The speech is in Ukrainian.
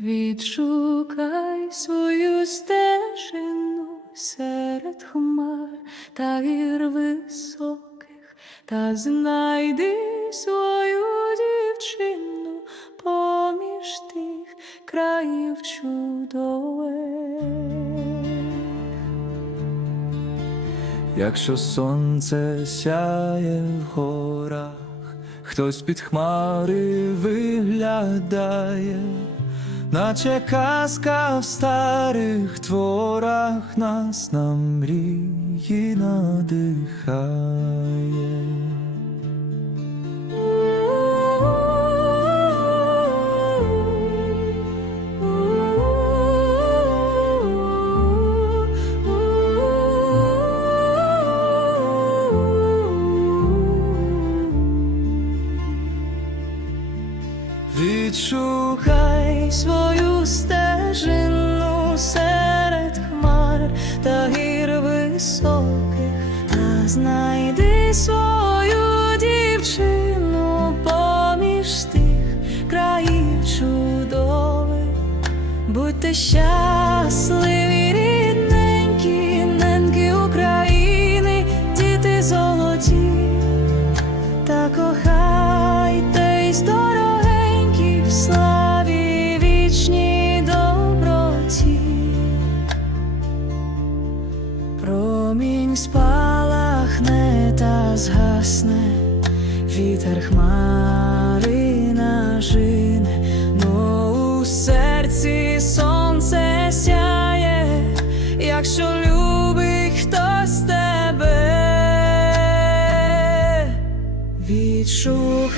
Відшукай свою стежину серед хмар та гір високих, та знайди свою дівчину поміж тих країв чудових. Якщо сонце сяє в горах, хтось під хмари виглядає, наче казка в старих творах нас на мрії надихає. Відшукай знайди свою дівчину поміж тих країв чудових. Будьте щасливі, рідненькі, України, діти золоті та кохайтесь дорогенькі славі вічній доброті. Промінь спалахне та згасне, вітер хмари нажине, но у серці сонце сяє, якщо любить хтось тебе. Відчуй